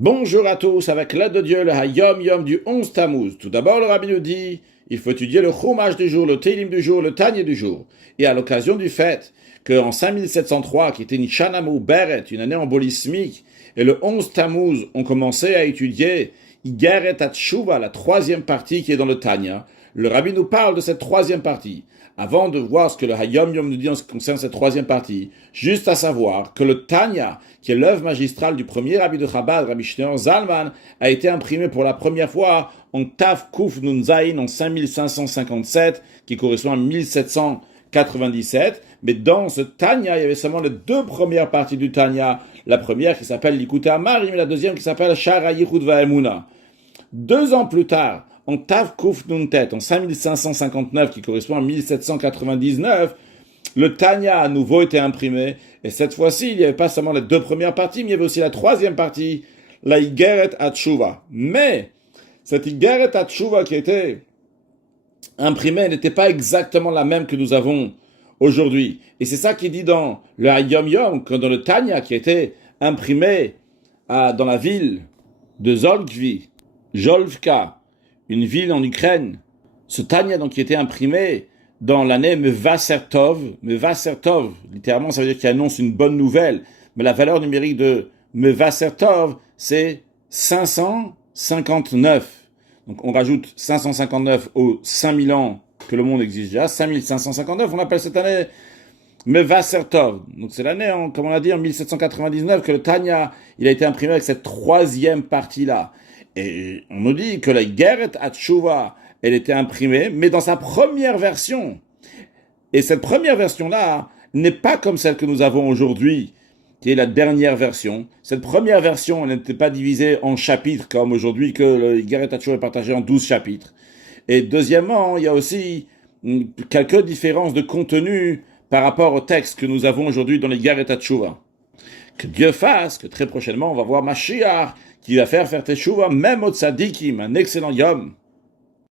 Bonjour à tous, avec l'aide de Dieu, le Hayom Yom du 11 Tammuz. Tout d'abord, le Rabbi nous dit, il faut étudier le Chumash du jour, le Teilim du jour, le Tanya du jour. Et à l'occasion du fait qu'en 5703, qui était une Shana Beret, une année embolismique, et le 11 Tammuz, on commençait à étudier Igeret Atshuva, la troisième partie qui est dans le Tanya. Le Rabbi nous parle de cette troisième partie. Avant de voir ce que le Hayom Yom nous dit en ce qui concerne cette troisième partie, juste à savoir que le Tanya, qui est l'œuvre magistrale du premier Rabbi de Chabad, Rabbi Shneur Zalman, a été imprimé pour la première fois en Tav Kuf Nun Zayin en 5557, qui correspond à 1797. Mais dans ce Tanya, il y avait seulement les deux premières parties du Tanya. La première qui s'appelle Likutei Amarim et la deuxième qui s'appelle Shara Yichud Va'emuna. 2 ans plus tard, en Tav Kuf Nun Tet, en 5559, qui correspond à 1799, le Tanya a à nouveau été imprimé, et cette fois-ci, il n'y avait pas seulement les deux premières parties, mais il y avait aussi la troisième partie, la Igeret Atshuva. Mais, cette Igeret Atshuva qui a été imprimée n'était pas exactement la même que nous avons aujourd'hui. Et c'est ça qui dit dans le Hayom Yom, que dans le Tanya qui a été imprimé dans la ville de Jolvka, une ville en Ukraine. Ce Tanya donc qui était imprimé dans l'année Mevasertov, littéralement ça veut dire qu'il annonce une bonne nouvelle, mais la valeur numérique de Mevasertov c'est 559. Donc on rajoute 559 aux 5000 ans que le monde existe déjà, 5559, on appelle cette année Mevasertov. Donc c'est l'année, comme on l'a dit, en 1799 que le Tanya, il a été imprimé avec cette troisième partie-là. Et on nous dit que la Igeret Atshuva, elle était imprimée, mais dans sa première version. Et cette première version-là n'est pas comme celle que nous avons aujourd'hui, qui est la dernière version. Cette première version, elle n'était pas divisée en chapitres, comme aujourd'hui, que le Igeret Atshuva est partagé en 12 chapitres. Et deuxièmement, il y a aussi quelques différences de contenu par rapport au texte que nous avons aujourd'hui dans l'Igeret Atshuva. Que Dieu fasse que très prochainement, on va voir Mashiach, qui va faire Teshuva, même au Tzadikim, un excellent Yom.